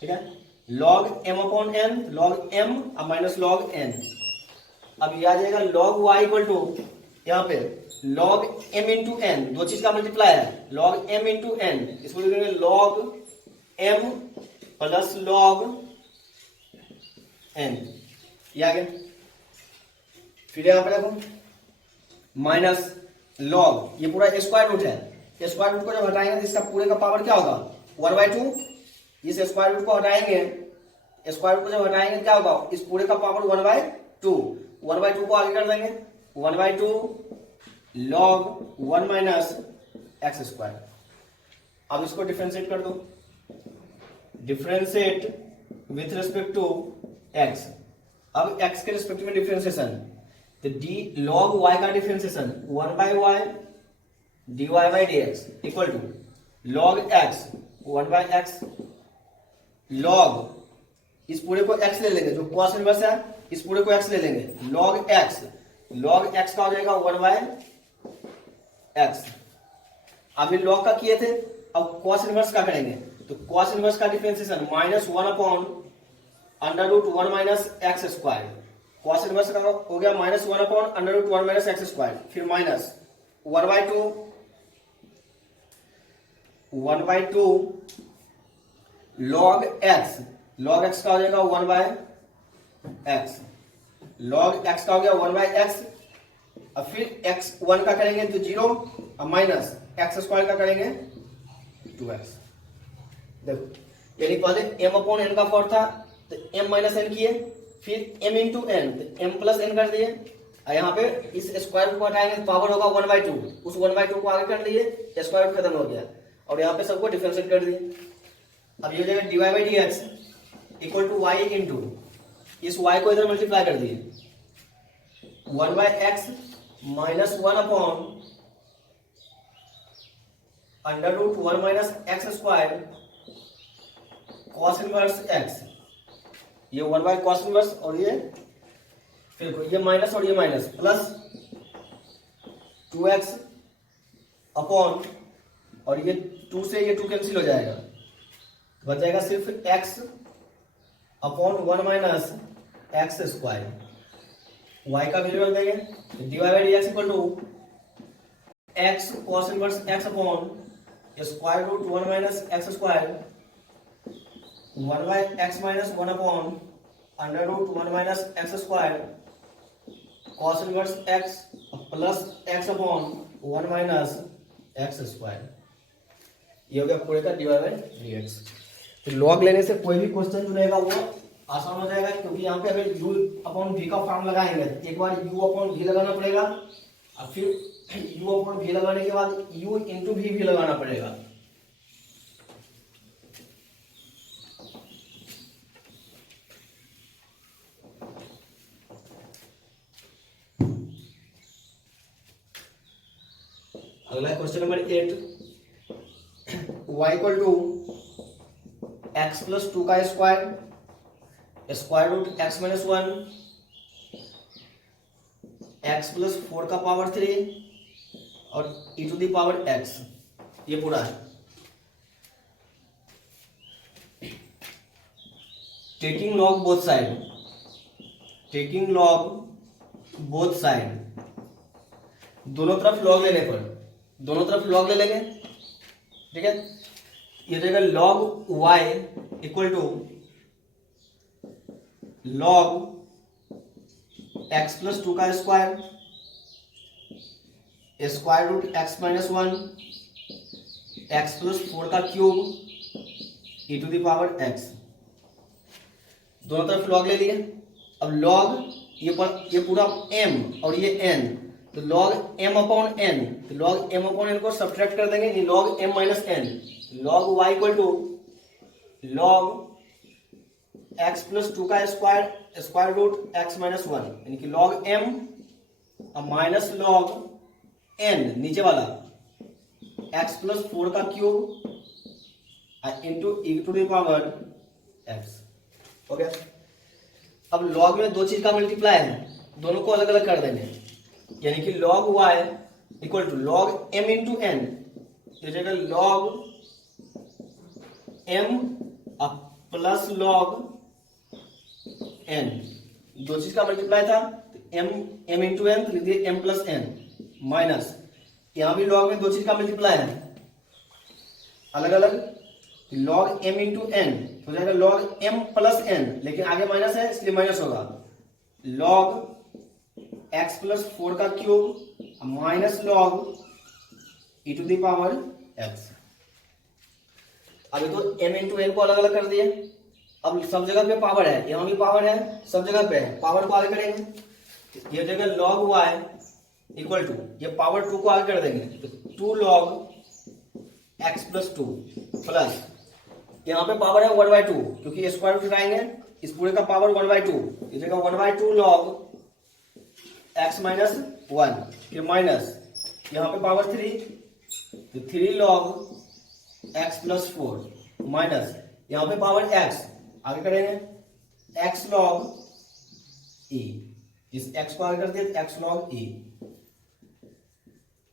ठीक है, log m upon n, log m अब minus log n. अब ये आ जाएगा लॉग वाई इक्वल टू यहाँ पे लॉग एम इंटू एन, दो चीज का मल्टीप्लाई है, लॉग एम इंटू एन, इसको लिखेंगे log m plus log n, ये आ गया। फिर यहाँ पे देखो माइनस लॉग, ये पूरा स्क्वायर रूट है, स्क्वायर रूट को जब हटाएंगे तो इसका पूरे का पावर क्या होगा 1/2, इस स्क्वायर रूट को हटाएंगे, स्क्वायर रूट को जब हटाएंगे क्या होगा इस पूरे का पावर 1/2, 1/2 को आगे कर देंगे 1/2 लॉग 1 माइनस एक्स स्क्वायर। अब इसको डिफरेंशिएट कर दो, differentiate with respect to x. अब एक्स के रिस्पेक्ट में डिफरेंशिएशन तो डी लॉग वाई का differentiation 1/y dy by dx equal to log x 1/x log इस पूरे को x ले लेंगे जो cos इनवर्स है, इस पूरे को x ले लेंगे लॉग x का हो जाएगा 1/x। अब ये लॉग का किए थे, अब cos इनवर्स का करेंगे तो cos इनवर्स का differentiation -1 upon √1 minus x square, cos inverse का हो गया -1 अपॉन √1 माइनस एक्स स्क्वायर, फिर माइनस 1/2 log x का हो जाएगा 1/x, log x का हो गया 1/x। अब फिर x 1 का करेंगे तो 0, अब माइनस एक्स स्क्वायर का करेंगे 2x। देखो यानी पहले m अपॉन n का फॉर्म था तो m माइनस n किए, फिर m इंटू एन तो m प्लस n कर दिए, यहाँ पे इस स्क्वायर रूट को हटाएंगे तो पावर होगा 1/2, उस 1/2 को आगे कर दिए, स्क्वायर रूट खत्म हो गया और यहाँ पे सबको डिफरेंशिएट कर दिए। अब ये हो जाएगा dy by dx equal to y into इस y को इधर मल्टीप्लाई कर दिए 1/x minus 1 upon √1 minus x square cos inverse x, ये 1/cos इनवर्स और ये फिर ये माइनस और ये माइनस प्लस 2x अपॉन और ये 2 से ये 2 कैंसिल हो जाएगा, बच जाएगा सिर्फ x upon 1 minus x square, y का वैल्यू रख देंगे dy by dx equal to x cos inverse x upon square root 1 minus x square 1/x minus 1 upon √1 minus x square cos inverse x plus x upon 1 minus x square, ये हो गया पूरे का dy by dx। तो log लेने से कोई भी क्वेश्चन जो रहेगा वो आसान हो जाएगा, क्योंकि यहाँ पे अगर u अपॉन v का फॉर्म लगाएंगे एक बार u अपॉन v लगाना पड़ेगा और फिर u अपॉन v लगाने के बाद u इंटू v भी लगाना पड़ेगा। अगला question number 8, y equal to x plus 2 का square root x minus 1 x plus 4 का पावर 3 और e to the power x, ये पूरा है। टेकिंग लॉग बोथ साइड, दोनों तरफ लॉग लेने पर दोनों तरफ लॉग ले लेंगे, ठीक है। ये रहेगा log y equal to log x plus 2 का square root x minus 1 x plus 4 का cube e to the power x, दोनों तरफ लॉग ले लिए। अब लॉग ये पूरा m और ये n, तो log m अपॉन n, तो log m अपॉन n को सब्ट्रैक्ट कर देंगे, log m minus n, log y equal to log x plus two का square root x minus one, यानी कि log m minus log n नीचे वाला x plus four का cube into e to the power x. Okay, अब log में दो चीज का मल्टीप्लाई है, दोनों को अलग अलग कर देंगे, यानी कि log y equal to log m into n, हो जाएगा log m plus log n. दो चीज का मल्टीप्लाई था, एम इंटू एन तो लिख दिए एम प्लस एन, माइनस यहां भी लॉग में दो चीज का मल्टीप्लाई है अलग अलग, लॉग एम इंटू एन हो जाएगा लॉग एम प्लस एन, लेकिन आगे माइनस है इसलिए माइनस होगा, लॉग एक्स प्लस फोर का cube minus log e to the power x. अभी तो m इंटू एन को अलग अलग कर दिए, अब सब जगह पे पावर है, यहां भी पावर है, सब जगह पे है, पावर को आगे करेंगे, ये हो जाएगा लॉग वाई इक्वल टू, ये पावर टू को आगे कर देंगे तो two log x plus two plus यहाँ पे पावर है वन बाई टू, क्योंकि स्क्वायर रूट उठाएंगे इस पूरे का पावर वन बाई टू, ये जगह one by to log x minus one, फिर माइनस यहाँ पे पावर थ्री तो three log x plus four minus यहाँ पे पावर एक्स, आगे करेंगे एक्स लॉग ई, इस एक्स को आगे कर दिया x log e,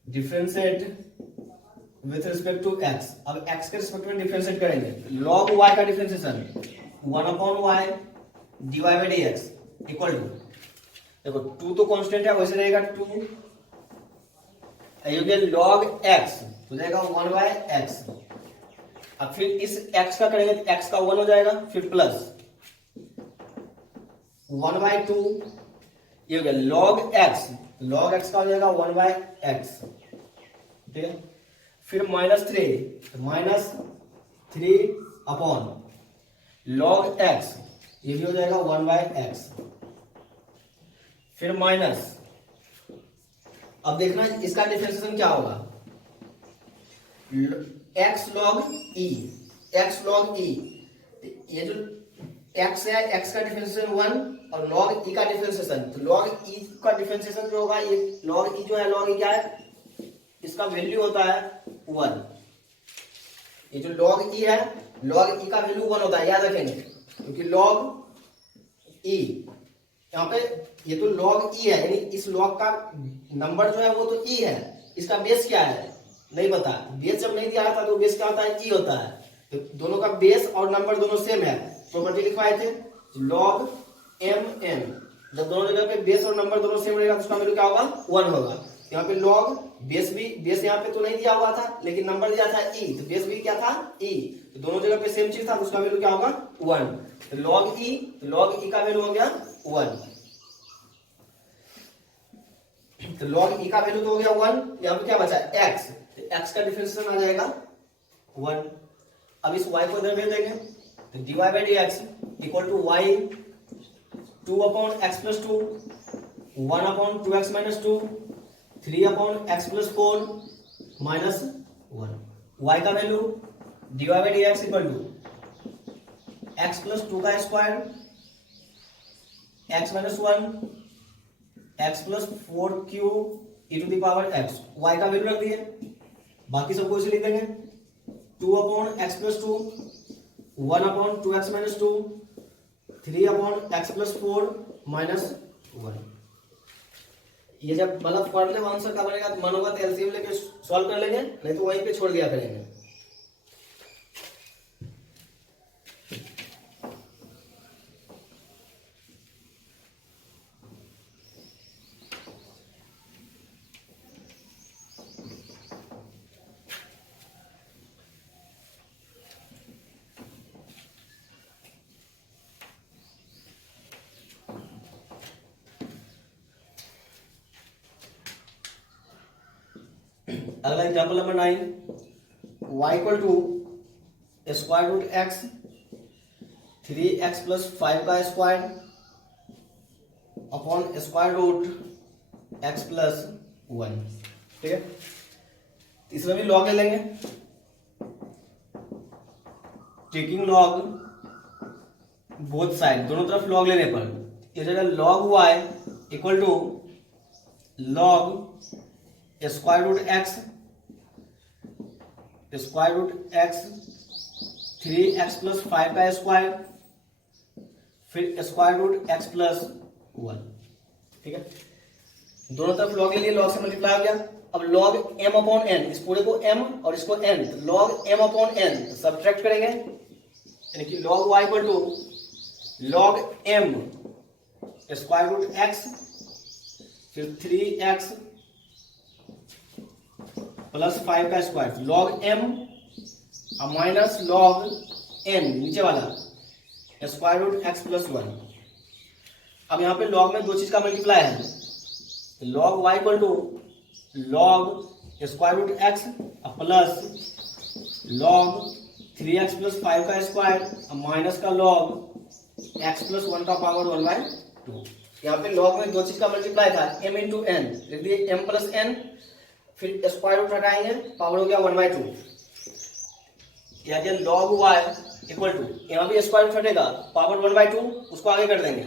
differentiate with respect to x. अब एक्स के रिस्पेक्ट में डिफरेंशिएट करेंगे, लॉग वाई का differentiation one upon y d y by d x equal to, देखो टू तो कांस्टेंट है वैसे रहेगा टू, लॉग एक्स हो जाएगा वन बाय एक्स, अब फिर इस x का करेंगे तो x का वन हो जाएगा, फिर प्लस वन बाय टू, ये हो गया लॉग x का हो जाएगा वन बाय एक्स, ठीक है, फिर minus three upon log x, ये भी हो जाएगा वन बाय एक्स, फिर माइनस, अब देखना इसका डिफरेंशिएशन क्या होगा, x log e, ये जो x है x का डिफरेंशिएशन वन और log e का डिफरेंशिएशन, तो log e का डिफरेंशिएशन जो होगा, ये log e जो है, log e क्या है, इसका वैल्यू होता है वन, ये जो log e है log e का वैल्यू वन होता है, याद रखेंगे, क्योंकि log e यहाँ पे ये तो log e है, यानी इस log का नंबर जो है वो तो e है, इसका बेस क्या है नहीं पता, बेस जब नहीं दिया था तो बेस क्या होता है e होता है, तो दोनों का बेस और नंबर दोनों सेम है, प्रॉपर्टी लिखवाए थे log mn, जब दोनों जगह पे बेस और नंबर दोनों सेम रहेगा तो उसका वैल्यू क्या होगा वन होगा, यहाँ पे log बेस यहाँ पे तो नहीं दिया हुआ था लेकिन नंबर दिया था e, तो बेस भी क्या था e, तो दोनों जगह पे सेम चीज था तो उसका वैल्यू क्या होगा वन, तो log e का वैल्यू हो गया वन, तो log e का वैल्यू तो हो गया वन, यहाँ पे क्या बचा x, तो x का डिफरेंशिएशन आ जाएगा वन, अब इस y को इधर भेज देंगे तो dy by d x equal to y two upon x plus two, one upon two x minus two, three upon x plus four minus one, y का value dy by d x equal to x plus two का square x minus one x plus four cube e to the power x, y का value रख दिए, बाकी सबको इसे लिख देंगे two upon x plus two, one upon two x minus two, three upon x plus four minus one. ये जब मतलब फॉर्मूले आंसर का बनेगा तो मन होगा तो एलसीएम लेके सॉल्व कर लेंगे, नहीं तो वहीं पे छोड़ दिया करेंगे। अगला example number 9, y equal to square root x, three x plus five का square upon square root x plus one, ठीक है, इसमें भी लॉग ले लेंगे, टेकिंग लॉग बोथ साइड, दोनों तरफ लॉग लेने पर ये जगह log y equal to log square root x 3x plus 5 का स्क्वायर, फिर स्क्वायर रूट x प्लस 1। ठीक है, दोनों तरफ लॉग ले लिए, लॉग से मल्टीप्लाई हो गया। अब log m अपॉन n, इस पूरे को m और इसको n, तो log m upon n subtract करेंगे, यानी कि log y equal to log m square root x फिर 3x प्लस 5 का square, log m minus log n नीचे वाला स्क्वायर रूट x प्लस 1। अब यहाँ पे log में दो चीज का मल्टीप्लाई है, log y equal to log square root x plus log 3x plus 5 का स्क्वायर माइनस का log x प्लस 1 का पावर 1/2। यहाँ पे log में दो चीज का मल्टीप्लाई था, m इंटू n लिख दिए, m प्लस n, फिर स्क्वायर रूट हटाएंगे, पावर हो गया 1/2। यहाँ के log y इक्वल टू, यहाँ भी स्क्वायर रूट हटेगा, पावर 1/2, उसको आगे कर देंगे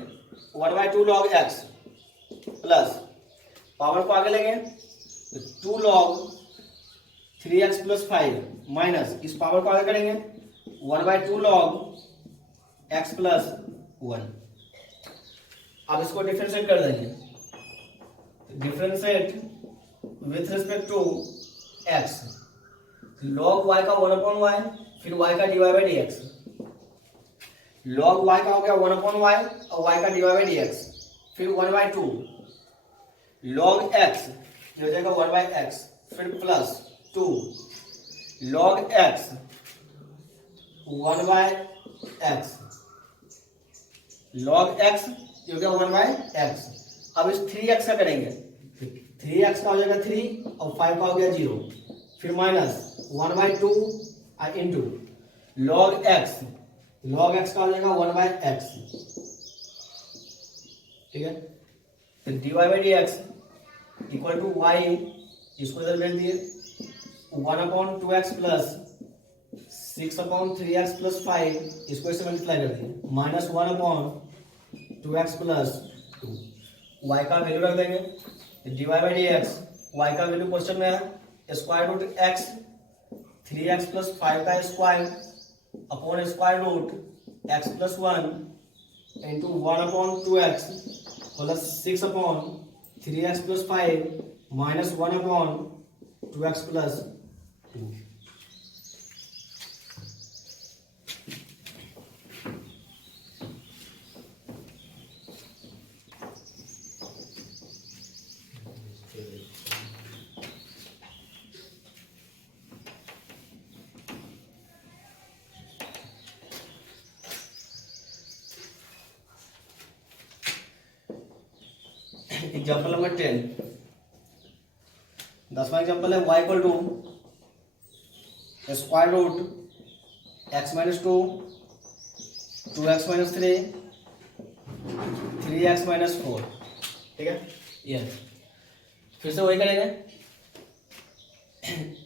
1/2 log x प्लस पावर को आगे लेंगे 2 log 3x प्लस 5 माइनस इस पावर को आगे करेंगे 1/2 log x प्लस 1। अब इसको डिफरेंशिएट कर देंगे, differentiate with respect to x, log y का 1/y, फिर y का dy by dx, log y का हो गया 1/y और y का dy बाई dx, फिर 1/2 log x ये हो जाएगा 1/x, फिर plus 2 log x 1/x, log x ये हो गया 1/x। अब इस 3x का करेंगे, 3x का हो जाएगा 3 और 5 का हो गया 0, फिर माइनस 1/2 इंटू log x का हो जाएगा 1/x। ठीक है, फिर dy by dx equal to y, इसको इधर भेज दिए 1/2x प्लस 6/3x प्लस 5, इसको इसे मल्टीप्लाई कर दिए, माइनस 1/2x प्लस 2, y का वैल्यू रख देंगे, dy बाई dx, y का वैल्यू क्वेश्चन में है square root x 3x plus 5 का square upon square root x plus 1 into 1/2x plus 6/3x plus 5 minus 1/2x plus 2। Example number 10, 10वां example है y equal to square root x minus 2 2x minus 3 3x minus 4। ठीक है, ये फिर से वही करेंगे,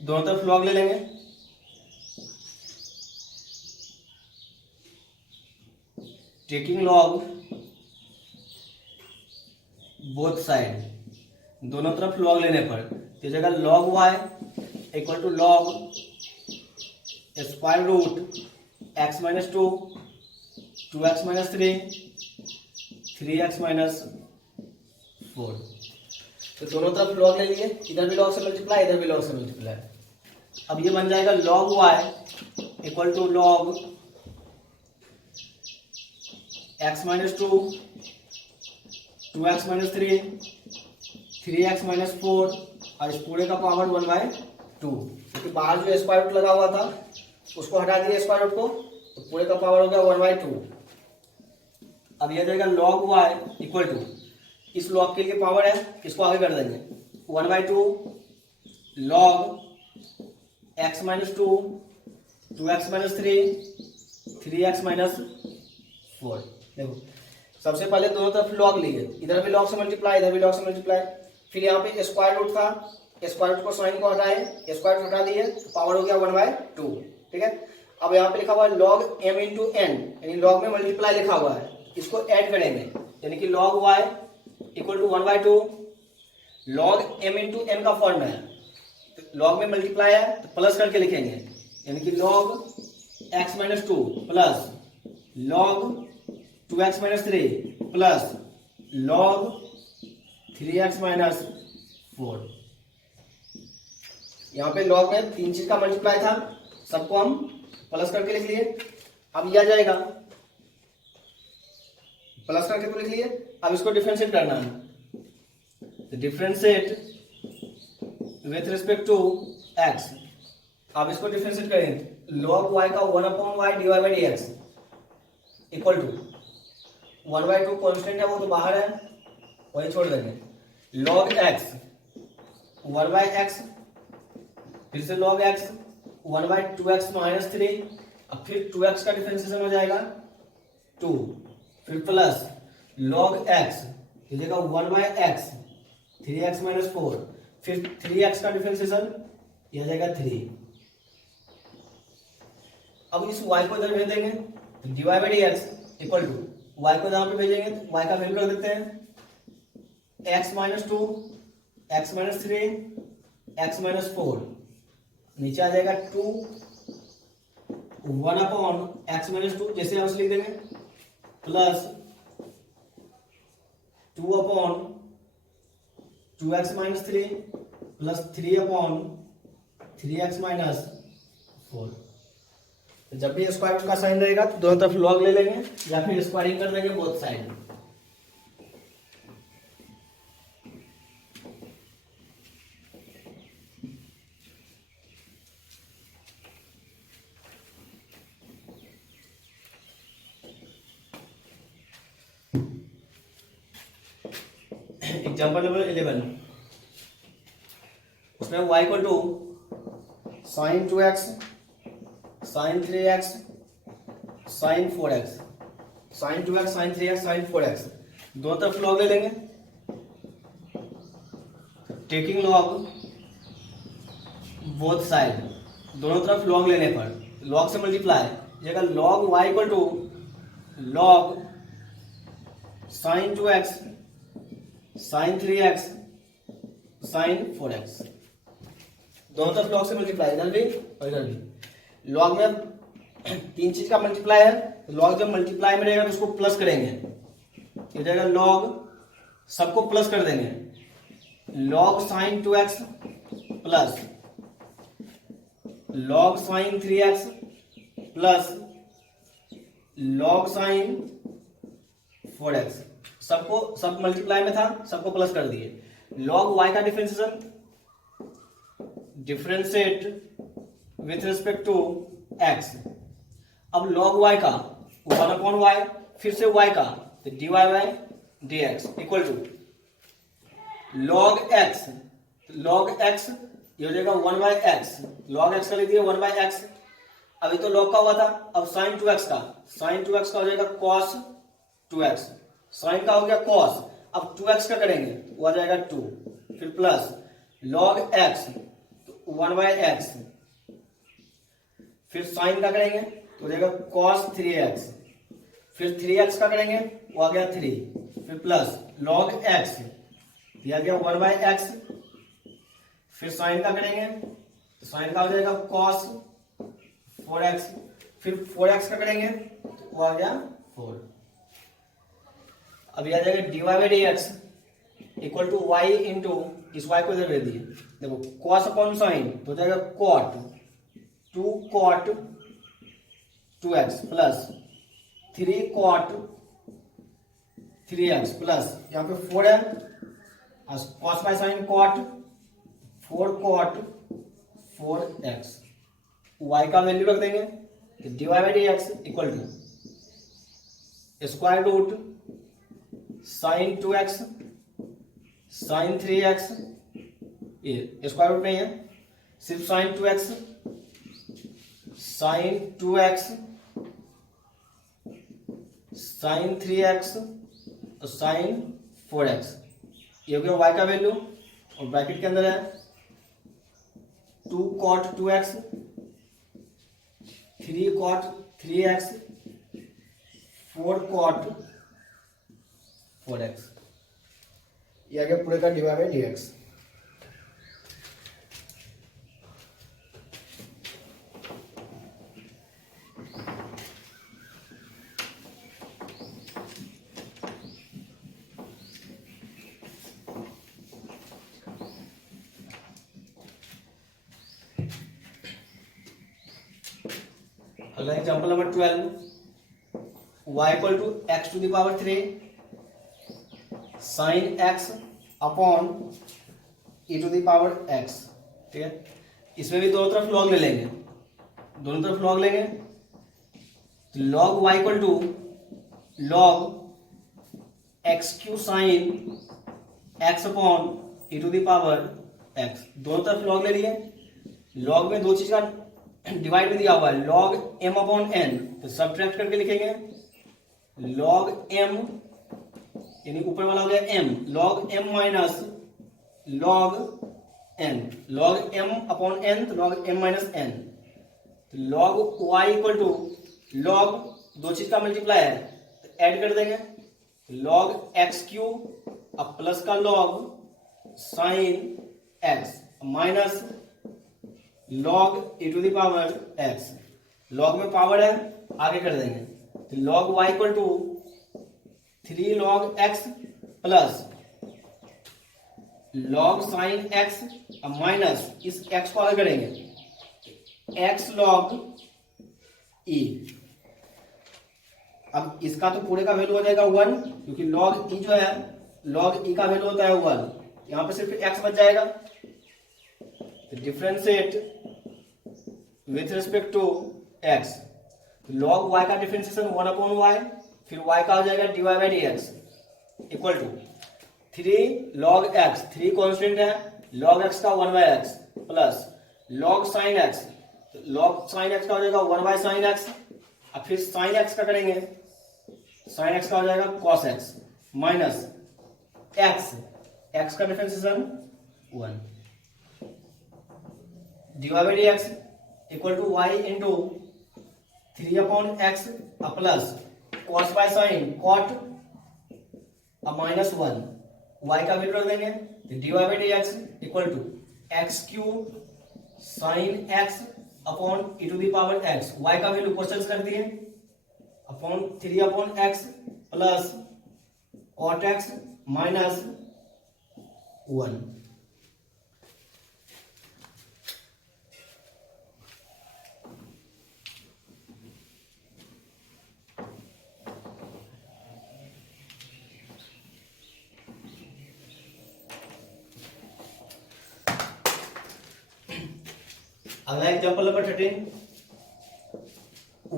दोनों तरफ लॉग ले लेंगे, टेकिंग लॉग बोथ साइड, दोनों तरफ लॉग लेने पर ये जगह log y equal to log square root x minus 2 2x minus 3 3x minus 4। तो दोनों तरफ लॉग ले लिए, इधर भी लॉग से मल्टीप्लाई, इधर भी लॉग से मल्टीप्लाई। अब ये बन जाएगा log y equal to log x minus 2 2x minus 3 3x minus 4 और इस पूरे का पावर 1/2, क्योंकि बाहर जो स्क्वायर रूट लगा हुआ था उसको हटा दिया स्क्वायर रूट को, तो पूरे का पावर हो गया 1/2। अब यह जाएगा log y इक्वल टू, इस log के लिए पावर है, इसको आगे कर देंगे 1/2 log x minus 2 2x minus 3 3x minus 4। देखो सबसे पहले दोनों तरफ लॉग लिए, इधर भी लॉग से मल्टीप्लाई, इधर भी लॉग से मल्टीप्लाई, फिर यहाँ पे स्क्वायर रूट था, स्क्वायर रूट को साइन को हटाए, स्क्वायर रूट हटा दिए, तो पावर हो गया 1/2। ठीक है, अब यहाँ पे लिखा हुआ है लॉग एम इंटू एन, यानी लॉग में मल्टीप्लाई लिखा हुआ है, इसको ऐड करेंगे, यानी कि log y equal to 1/2 log m into n का फॉर्म है, तो लॉग में मल्टीप्लाई है तो प्लस करके लिखेंगे, यानी कि log x minus 2 plus log 2x minus 3 plus log 3x minus 4। यहाँ पे लॉग में 3 चीज का मल्टीप्लाई था, सबको हम प्लस करके लिख लिए। अब ये आ जाएगा, प्लस करके तो लिख लिए, अब इसको डिफरेंशिएट करना है, differentiate with respect to x। अब इसको डिफरेंशिएट करेंगे, लॉग y का 1/y dy/dx equal to 1/2 constant है वो तो बाहर है, वही छोड़ देंगे, लॉग x 1/x, फिर से log x 1/2x माइनस 3, अब फिर 2x का डिफरेंशिएशन हो जाएगा 2, फिर प्लस log x ये देगा 1/x 3x माइनस 4, फिर 3x का डिफरेंशिएशन यह जाएगा 3। अब इस y को इधर भेज देंगे तो dy/dx इक्वल टू y को जहां पे भेजेंगे तो y का वैल्यू रख देते हैं x minus 2 x minus 3 x minus 4, नीचे आ जाएगा 2 1/x माइनस 2 जैसे हम लिख देंगे plus 2/2x minus 3 plus 3/3x minus 4। जब भी स्क्वायर रूट का साइन रहेगा तो दोनों तरफ लॉग ले लेंगे या फिर स्क्वायरिंग कर देंगे बोथ साइड। एग्जाम्पल नंबर 11, उसमें y equal to sine 2x sine 3x sine 4x, sine 2x sine 3x sine 4x, दोनों तरफ लॉग ले लेंगे, टेकिंग लॉग बोथ साइड, दोनों तरफ लॉग लेने पर लॉग से मल्टीप्लाई जगह log y equal to log sine 2x sine 3x sine 4x, दोनों तरफ लॉग से मल्टीप्लाई, इधर भी और इधर भी। लॉग में 3 चीज का मल्टीप्लाई है, तो लॉग जब मल्टीप्लाई में रहेगा तो उसको प्लस करेंगे, ये जाएगा लॉग, सबको प्लस कर देंगे, log sine 2x plus log sign 3x plus log sign 4x, सबको सब मल्टीप्लाई में था, सबको प्लस कर दिए। लॉग y का differentiation, differentiate with respect to x। अब log y का 1/y, फिर से y का तो dy/dx equal to log x, log x ये हो जाएगा 1/x, log x का लिख दिया 1/x, अभी तो log का हुआ था, अब sin 2x का, sin 2x का हो जाएगा cos 2x, sin का हो गया cos, अब 2x का करेंगे वो आ जाएगा 2, फिर प्लस log x 1/x, फिर sin का करेंगे तो हो जाएगा cos 3x, फिर 3x का करेंगे वो आ गया 3, फिर प्लस log x दिया गया 1/x, फिर sin का करेंगे तो sin का हो जाएगा cos 4x, फिर 4x का करेंगे तो वो आ गया 4। अभी आ जाएगा dy/dx equal to y into इस y को इधर भेज दिए, देखो cos अपॉन साइन तो हो जाएगा cot 2 cot 2x plus 3 cot 3x plus यहाँ पे 4 है, cos by sine cot 4 cot 4x, y का वैल्यू रख देंगे तो dy/dx equal to square root sine 2x sine 3x, ये स्क्वायर रूट नहीं है, सिर्फ sign 2x sign 2x sine 3x और साइन 4x, ये हो गया y का वैल्यू, और ब्रैकेट के अंदर है 2 cot 2x 3 cot 3x 4 cot 4x, ये आ गया पूरे का डिवाइड बाई dx। अगला example number 12, y equal to x to the power 3 sine x upon e to the power x। ठीक है, इसमें भी दोनों तरफ लॉग ले लेंगे, दोनों तरफ लॉग लेंगे तो log y equal to log x cube sine x upon e to the power x, दोनों तरफ लॉग ले लिए। लॉग में दो चीज का डिवाइड में दिया हुआ है, लॉग m अपॉन n, तो सब्ट्रैक्ट करके लिखेंगे लॉग m, यानी ऊपर वाला हो गया m, log m minus log n, log m upon n तो लॉग m माइनस n, तो log y equal to log दो चीज का मल्टीप्लाई है तो ऐड कर देंगे, लॉग x क्यू अब प्लस का log sine x minus log e to the power x, log में पावर है आगे कर देंगे तो log y equal to 3 log x plus log sine x minus इस x को आगे करेंगे x लॉग e। अब इसका तो पूरे का वैल्यू हो जाएगा 1, क्योंकि लॉग e जो है लॉग e का वैल्यू होता है 1, यहां पे सिर्फ x बच जाएगा तो differentiate with respect to x, तो log y का डिफरेंशिएशन 1 अपॉन y, फिर y का हो जाएगा dy by dx equal to 3 log x, 3 constant है, log x का 1 by x plus log sin x, तो log sin x का हो जाएगा 1 बाई sin x, अब फिर sin x का करेंगे, sin x का हो जाएगा cos x minus x, x का differentiation 1 dy by dx equal to y into 3 upon x plus cos by sine cot minus 1, y का वैल्यू रख देंगे तो dy by dx equal to x cube sine x upon e to the power x, y का value question कर दिए upon 3 upon x plus cot x minus 1। अगला example number 13,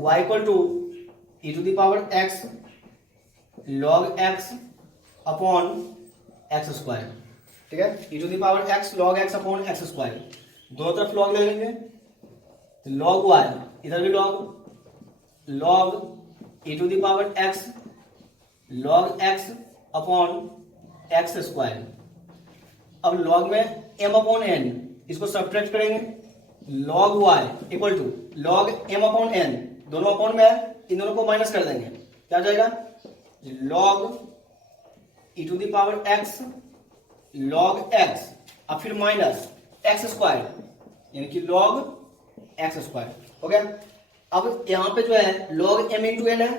y equal to e to the power x log x upon x square. ठीक है, e to the power x log x upon x square, दोनों तरफ log ले लेंगे तो log y, इधर भी log e to the power x log x upon x square. अब log में m अपॉन n, इसको सब्ट्रैक्ट करेंगे log y equal to log m upon n, दोनों अपॉन में है, इन दोनों को माइनस कर देंगे, क्या हो जाएगा log e to the power x log x, अब फिर माइनस x स्क्वायर यानी कि log x स्क्वायर हो गया। अब यहां पे जो है log m इंटू n है,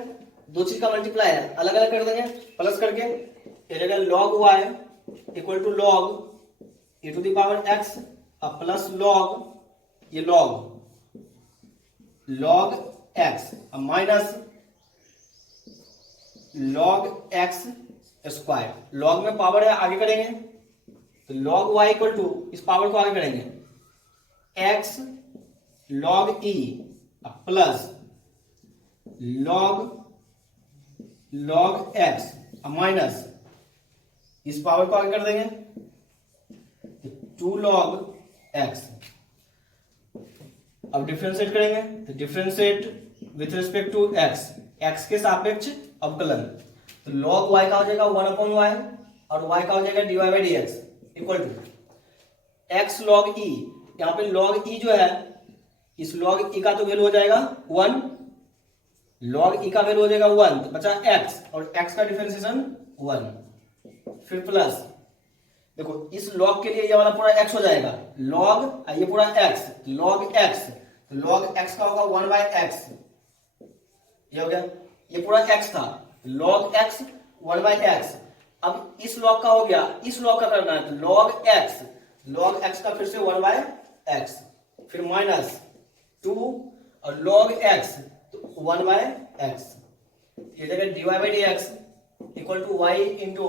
दो चीज का मल्टीप्लाई है, अलग अलग कर देंगे प्लस करके, ये जगह log y equal to log e to the power x अब प्लस log ये log x minus log x square, log में पावर है आगे करेंगे तो log y इक्वल टू इस पावर को आगे करेंगे x log e plus log x minus इस पावर को आगे कर देंगे 2 log x। अब डिफरेंशिएट करेंगे तो differentiate with respect to x, x के सापेक्ष अवकलन, तो log y का हो जाएगा 1 अपॉन y और y का हो जाएगा dy by dx equal to x log e, यहाँ पे log e जो है इस log e का तो वैल्यू हो जाएगा 1, log e का वैल्यू हो जाएगा 1, तो बचा x, और x का डिफरेंशिएशन 1, फिर प्लस, देखो इस log के लिए ये वाला पूरा x हो जाएगा, log ये पूरा x, log x, log x का होगा 1/x, ये हो गया, ये पूरा x था, log x 1/x। अब इस log का हो गया, इस log का करना है, तो log x का फिर से 1/x, फिर माइनस 2 और log x तो 1/x, ये जगह dy/dx equal to y into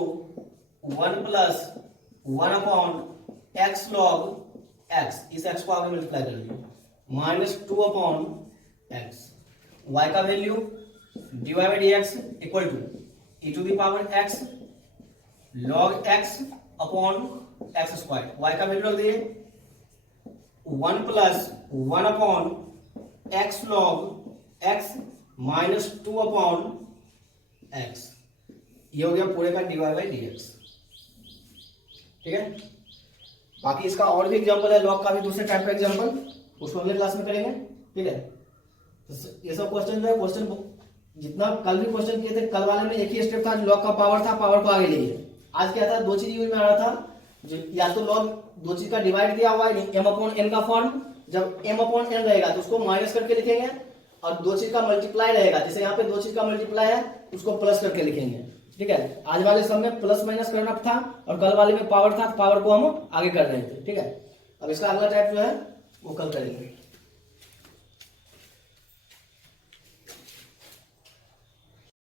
1 plus 1 upon x log x, इस x को आगे मल्टीप्लाई कर लीजिए, माइनस 2 अपॉन x, y का value dy/dx equal to e to the power x log x upon x square, y का value रख दिए 1 plus 1 upon x log x minus 2 upon x, ये हो गया पूरे का dy/dx। ठीक है, बाकी इसका और भी एग्जांपल है लॉग का भी, दूसरे टाइप का एग्जांपल, उसको अगले क्लास में करेंगे। ठीक है, तो ये सब क्वेश्चन जो है, क्वेश्चन जितना कल भी क्वेश्चन किए थे, कल वाले में एक ही स्टेप था, लॉग का पावर था, पावर को आगे ले गए। आज क्या था, दो चीज यूज में आ रहा था, जो या तो लॉग दो चीज का डिवाइड दिया हुआ है m अपॉन n का फॉर्म, जब m अपॉन n रहेगा तो उसको माइनस करके लिखेंगे, और दो चीज का मल्टीप्लाई रहेगा, जैसे यहाँ पे दो चीज का मल्टीप्लाई है उसको प्लस करके लिखेंगे। ठीक है, आज वाले सब में प्लस माइनस करना था, और कल वाले में पावर था, पावर को हम आगे कर रहे थे। ठीक है, अब इसका अगला टाइप जो है वो कल करेंगे।